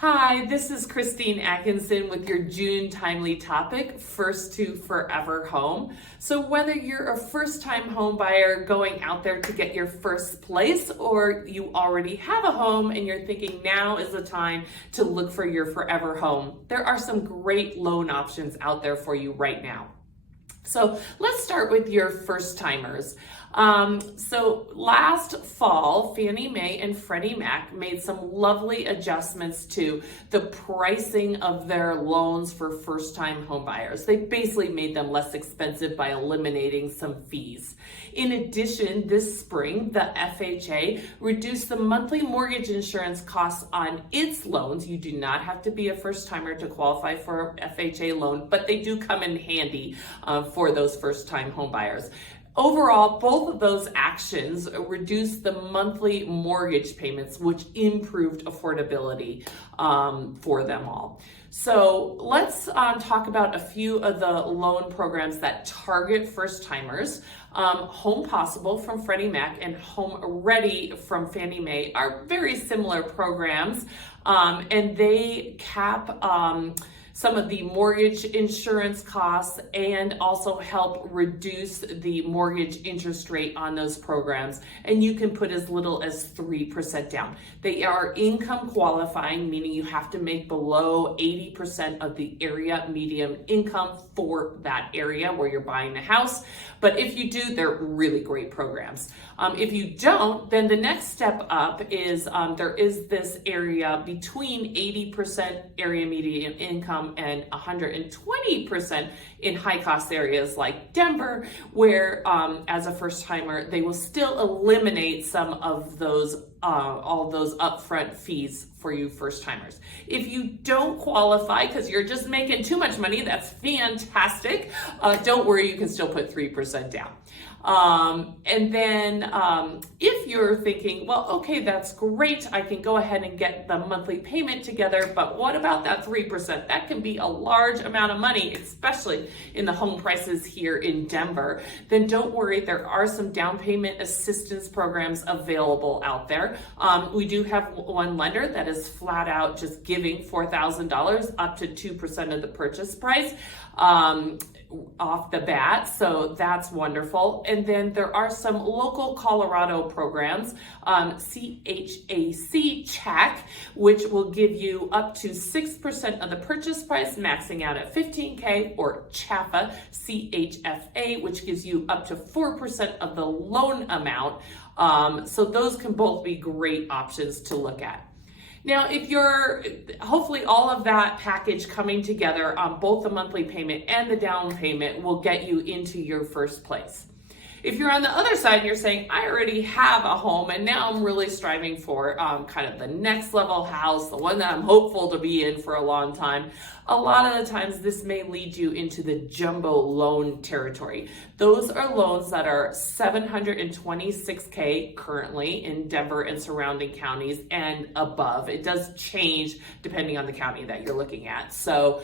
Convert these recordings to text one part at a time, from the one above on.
Hi, this is Christine Atkinson with your June timely topic, First to Forever Home. So whether you're a first-time home buyer going out there to get your first place, or you already have a home and you're thinking now is the time to look for your forever home, there are some great loan options out there for you right now. So let's start with your first timers. So last fall, Fannie Mae and Freddie Mac made some lovely adjustments to the pricing of their loans for first-time home buyers. They basically made them less expensive by eliminating some fees. In addition, this spring, the FHA reduced the monthly mortgage insurance costs on its loans. You do not have to be a first-timer to qualify for an FHA loan, but they do come in handy for those first-time home buyers. Overall, both of those actions reduced the monthly mortgage payments, which improved affordability for them all. So let's talk about a few of the loan programs that target first-timers. Home Possible from Freddie Mac and Home Ready from Fannie Mae are very similar programs, and they cap some of the mortgage insurance costs and also help reduce the mortgage interest rate on those programs. And you can put as little as 3% down. They are income qualifying, meaning you have to make below 80% of the area median income for that area where you're buying a house. But if you do, they're really great programs. If you don't, then the next step up is there is this area between 80% area median income and 120% in high cost areas like Denver, where as a first timer, they will still eliminate some of those all those upfront fees for you first timers. If you don't qualify because you're just making too much money, that's fantastic. Don't worry, you can still put 3% down. And then if you're thinking, well, okay, that's great, I can go ahead and get the monthly payment together, but what about that 3%? That can be a large amount of money, especially in the home prices here in Denver. Then don't worry, there are some down payment assistance programs available out there. We do have one lender that is flat out just giving $4,000 up to 2% of the purchase price off the bat, so that's wonderful. And then there are some local Colorado programs, CHAC check, which will give you up to 6% of the purchase price, maxing out at $15K, or CHAFA, CHFA, which gives you up to 4% of the loan amount. So those can both be great options to look at. Now, if you're hopefully all of that package coming together on both the monthly payment and the down payment will get you into your first place. If you're on the other side and you're saying, I already have a home and now I'm really striving for kind of the next level house, the one that I'm hopeful to be in for a long time, a lot of the times this may lead you into the jumbo loan territory. Those are loans that are $726K currently in Denver and surrounding counties and above. It does change depending on the county that you're looking at. So,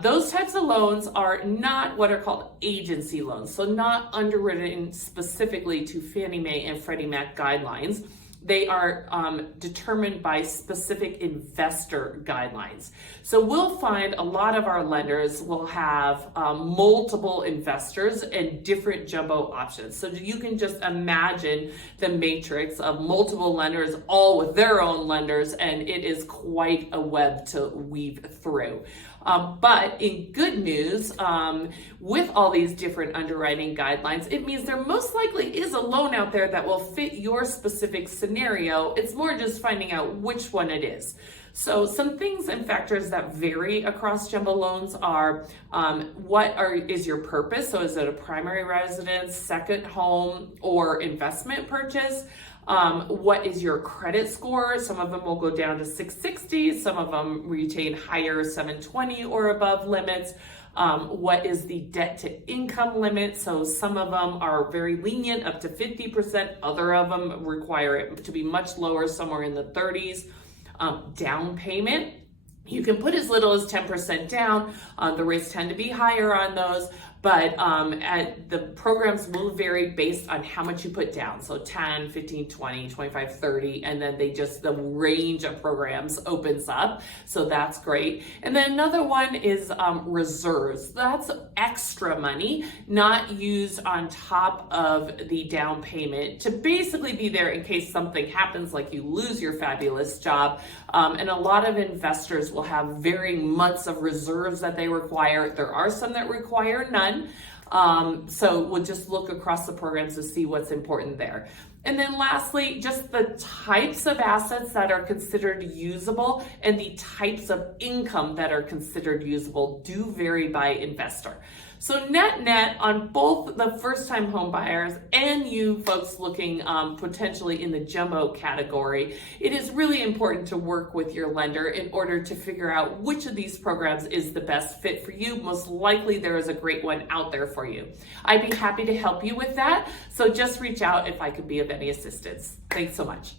those types of loans are not what are called agency loans, so not underwritten specifically to Fannie Mae and Freddie Mac guidelines. They are determined by specific investor guidelines. So we'll find a lot of our lenders will have multiple investors and different jumbo options. So you can just imagine the matrix of multiple lenders, all with their own lenders, and it is quite a web to weave through. But in good news, with all these different underwriting guidelines, it means there most likely is a loan out there that will fit your specific scenario. It's more just finding out which one it is. So some things and factors that vary across jumbo loans are is your purpose? So is it a primary residence, second home, or investment purchase? What is your credit score? Some of them will go down to 660, some of them retain higher 720 or above limits. What is the debt to income limit? So some of them are very lenient, up to 50%. Other of them require it to be much lower, somewhere in the 30s. Down payment. You can put as little as 10% down. The rates tend to be higher on those, but the programs will vary based on how much you put down. So 10, 15, 20, 25, 30, and then the range of programs opens up. So that's great. And then another one is reserves. That's extra money, not used on top of the down payment, to basically be there in case something happens, like you lose your fabulous job. And a lot of investors will have varying months of reserves that they require. There are some that require none. So we'll just look across the programs to see what's important there. And then lastly, just the types of assets that are considered usable and the types of income that are considered usable do vary by investor. So net on both the first-time home buyers and you folks looking potentially in the jumbo category, it is really important to work with your lender in order to figure out which of these programs is the best fit for you. Most likely there is a great one out there for you. I'd be happy to help you with that. So just reach out if I could be of any assistance. Thanks so much.